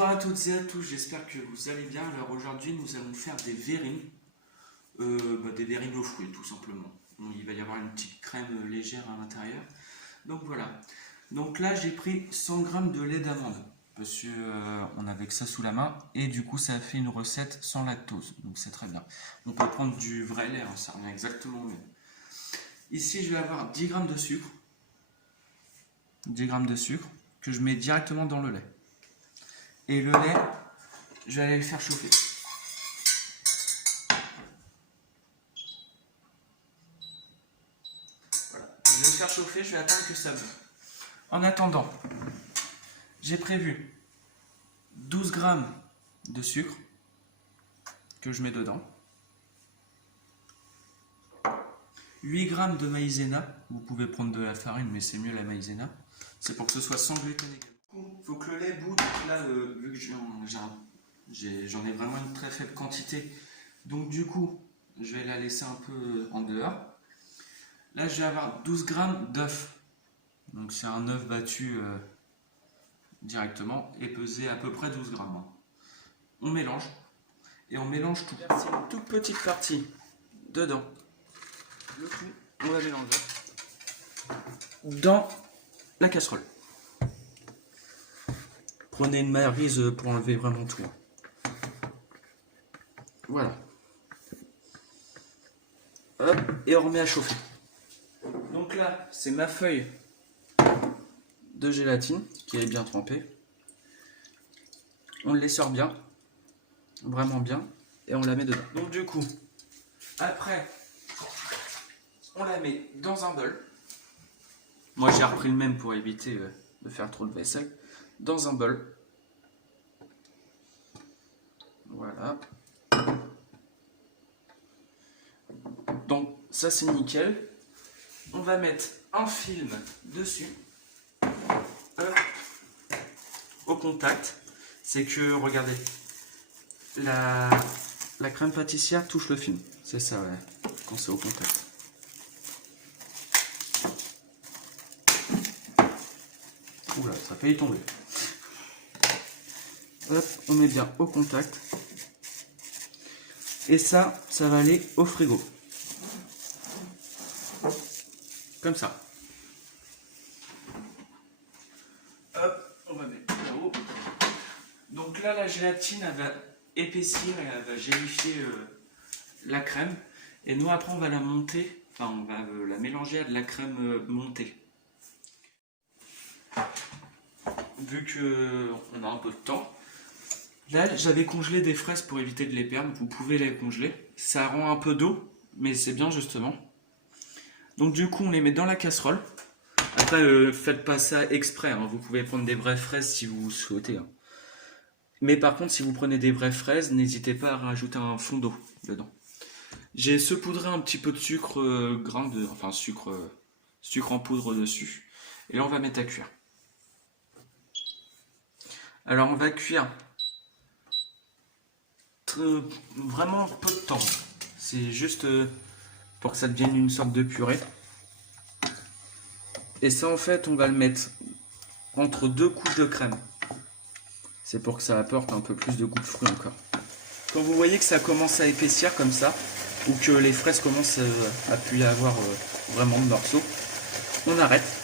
Bonjour à toutes et à tous, j'espère que vous allez bien. Alors aujourd'hui nous allons faire des verrines, des verrines aux fruits tout simplement. Donc, il va y avoir une petite crème légère à l'intérieur. Donc voilà. Donc là j'ai pris 100 g de lait d'amande parce qu'on avait que ça sous la main et du coup ça a fait une recette sans lactose. Donc c'est très bien. On peut prendre du vrai lait, hein, ça revient exactement au même. Ici je vais avoir 10 g de sucre. 10 g de sucre que je mets directement dans le lait. Et le lait, je vais aller le faire chauffer. Voilà. Je vais le faire chauffer, je vais attendre que ça boue. En attendant, j'ai prévu 12 g de sucre que je mets dedans. 8 g de maïzena, vous pouvez prendre de la farine mais c'est mieux la maïzena. C'est pour que ce soit sans gluten. Il faut que le lait bout, donc là vu que j'en ai vraiment une très faible quantité, donc du coup je vais la laisser un peu en dehors. Là je vais avoir 12 g d'œuf, donc c'est un œuf battu directement et pesé à peu près 12 g. On mélange et on mélange tout. C'est une toute petite partie dedans. Le tout, on va mélanger dans la casserole. Prenez une maryse pour enlever vraiment tout. Voilà. Hop, et on remet à chauffer. Donc là, c'est ma feuille de gélatine qui est bien trempée. On l'essore bien, vraiment bien, et on la met dedans. Donc du coup, après, on la met dans un bol. Moi j'ai repris le même pour éviter de faire trop de vaisselle. Dans un bol. Voilà. Donc ça c'est nickel. On va mettre un film dessus. Au contact. C'est que, regardez, la crème pâtissière touche le film. C'est ça, ouais, quand c'est au contact. Oula, ça a failli tomber. Hop, on met bien au contact. Et ça va aller au frigo. Comme ça. Hop, on va mettre là-haut. Donc là, la gélatine, elle va épaissir et elle va gélifier la crème. Et nous, après, on va la monter, enfin, on va la mélanger à de la crème montée. Vu qu'on a un peu de temps. Là, j'avais congelé des fraises pour éviter de les perdre. Vous pouvez les congeler. Ça rend un peu d'eau, mais c'est bien justement. Donc du coup, on les met dans la casserole. Après, faites pas ça exprès. Hein. Vous pouvez prendre des vraies fraises si vous souhaitez. Hein. Mais par contre, si vous prenez des vraies fraises, n'hésitez pas à rajouter un fond d'eau dedans. J'ai saupoudré un petit peu de sucre sucre en poudre dessus. Et là, on va mettre à cuire. Alors, on va cuire vraiment peu de temps. C'est juste pour que ça devienne une sorte de purée. Et ça, en fait, on va le mettre entre deux couches de crème. C'est pour que ça apporte un peu plus de goût de fruit encore. Quand vous voyez que ça commence à épaissir comme ça, ou que les fraises commencent à plus y avoir vraiment de morceaux, on arrête.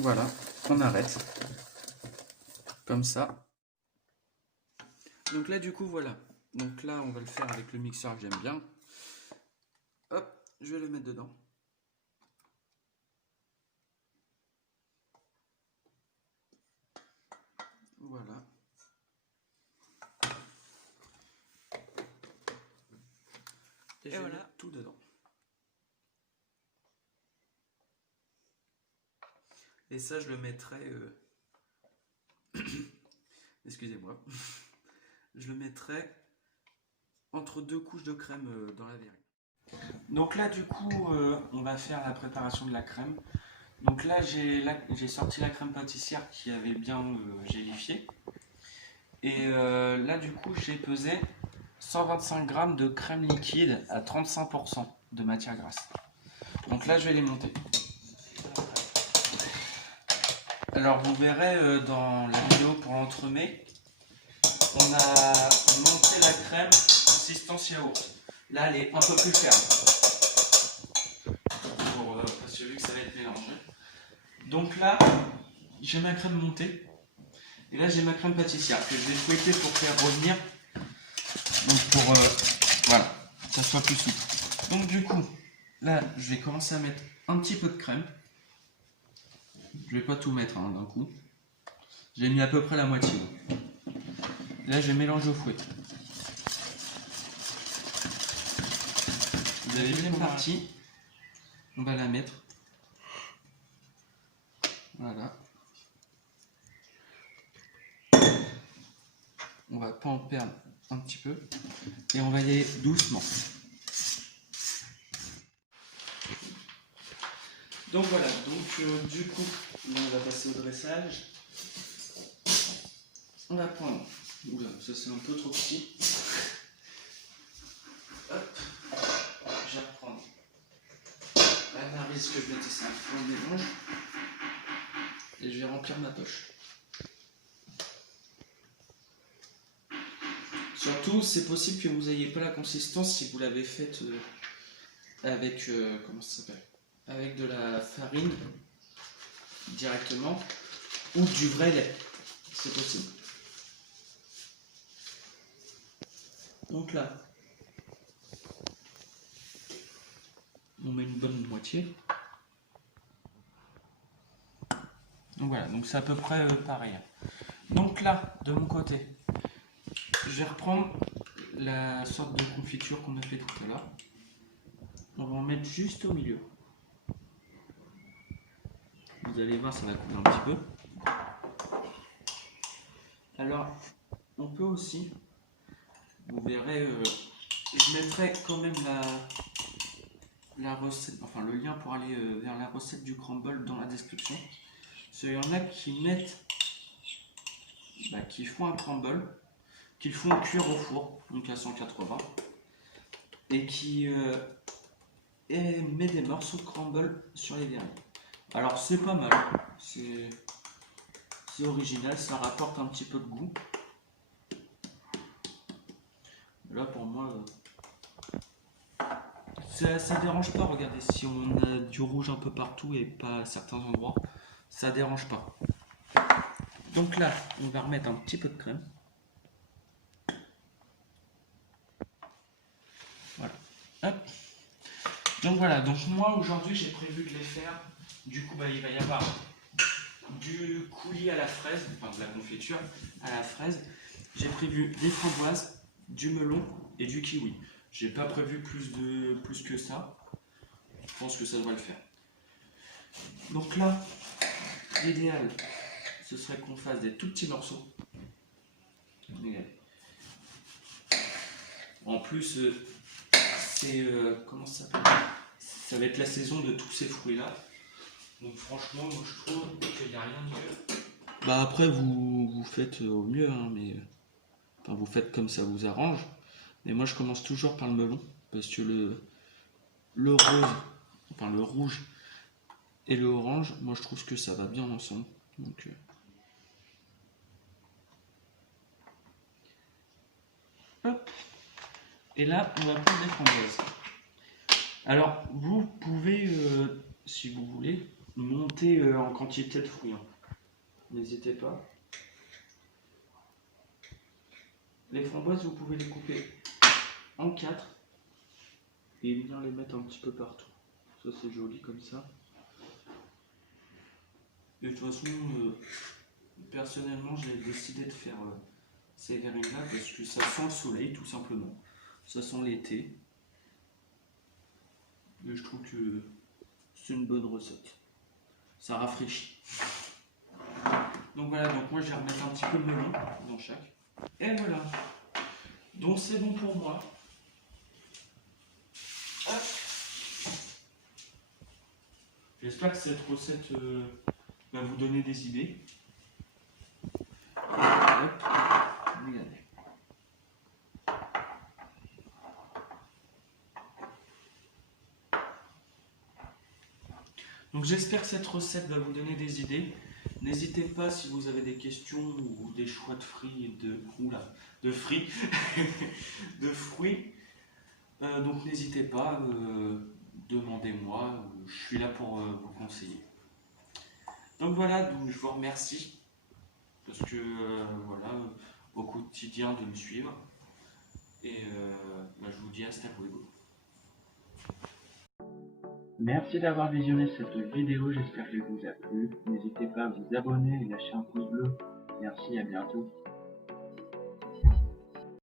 Voilà, on arrête. Comme ça. Donc là, du coup, voilà. Donc là, on va le faire avec le mixeur que j'aime bien. Hop, je vais le mettre dedans. Voilà. Et je vais mettre tout dedans. Et ça, je le mettrai... Excusez-moi. Je le mettrai entre deux couches de crème dans la verrine. Donc là, du coup, on va faire la préparation de la crème. Donc là, j'ai sorti la crème pâtissière qui avait bien gélifié. Et là, du coup, j'ai pesé 125 g de crème liquide à 35% de matière grasse. Donc là, je vais les monter. Alors, vous verrez dans la vidéo pour l'entremets, on a monté la crème consistance yaourt. Là, elle est un peu plus ferme. Parce que vu que ça va être mélangé. Donc là, j'ai ma crème montée. Et là, j'ai ma crème pâtissière que je vais fouetter pour faire revenir. Donc pour voilà, que ça soit plus souple. Donc du coup, là, je vais commencer à mettre un petit peu de crème. Je vais pas tout mettre hein, d'un coup. J'ai mis à peu près la moitié. Là, je mélange au fouet. La deuxième partie, on va la mettre. Voilà. On va pas en perdre un petit peu. Et on va y aller doucement. Donc voilà, donc du coup, là on va passer au dressage. On va prendre. Oula, ça c'est un peu trop petit. Hop, je vais reprendre la varice que je mettais ça dans le mélange. Et je vais remplir ma poche. Surtout, c'est possible que vous n'ayez pas la consistance si vous l'avez faite avec, comment ça s'appelle, avec de la farine directement ou du vrai lait. C'est possible. Donc là, on met une bonne moitié. Donc voilà, donc c'est à peu près pareil. Donc là, de mon côté, je vais reprendre la sorte de confiture qu'on a fait tout à l'heure. On va en mettre juste au milieu. Vous allez voir, ça va couler un petit peu. Alors, on peut aussi, vous verrez, je mettrai quand même la recette, enfin le lien pour aller vers la recette du crumble dans la description. Parce qu'il y en a qui mettent, qui font un crumble, qu'ils font cuire au four, donc à 180, et qui met des morceaux de crumble sur les vernis. Alors c'est pas mal, c'est original, ça rapporte un petit peu de goût. Là pour moi, ça dérange pas, regardez, si on a du rouge un peu partout et pas à certains endroits, ça dérange pas. Donc là, on va remettre un petit peu de crème. Voilà. Hop. Donc voilà, donc moi aujourd'hui j'ai prévu de les faire. Du coup, il va y avoir du coulis à la fraise, enfin de la confiture à la fraise. J'ai prévu des framboises, du melon et du kiwi. J'ai pas prévu plus que ça. Je pense que ça devrait le faire. Donc là, l'idéal, ce serait qu'on fasse des tout petits morceaux. En plus, c'est comment ça s'appelle? Ça va être la saison de tous ces fruits-là. Donc franchement, moi je trouve qu'il n'y a rien de mieux. Après, vous faites au mieux, hein, mais enfin, vous faites comme ça vous arrange. Mais moi je commence toujours par le melon, parce que le rose, enfin le rouge et le orange, moi je trouve que ça va bien ensemble. Donc, hop. Et là, on va prendre des framboises. Alors, vous pouvez, si vous voulez, monter en quantité de fruits. Hein. N'hésitez pas. Les framboises, vous pouvez les couper en 4 et venir les mettre un petit peu partout. Ça, c'est joli comme ça. Et de toute façon, personnellement, j'ai décidé de faire ces verrines-là parce que ça sent le soleil, tout simplement. Ça sent l'été. Et je trouve que c'est une bonne recette. Ça rafraîchit. Donc voilà, donc moi je vais remettre un petit peu de melon dans chaque. Et voilà. Donc c'est bon pour moi. Hop. J'espère que cette recette va vous donner des idées. Hop. Regardez. Donc j'espère que cette recette va vous donner des idées. N'hésitez pas si vous avez des questions ou des choix de fruits de fruits, de fruits. Donc n'hésitez pas, demandez-moi, je suis là pour vous conseiller. Donc voilà, donc je vous remercie parce que voilà, au quotidien de me suivre. Et je vous dis hasta luego. Merci d'avoir visionné cette vidéo, j'espère qu'elle vous a plu. N'hésitez pas à vous abonner et lâcher un pouce bleu. Merci, à bientôt.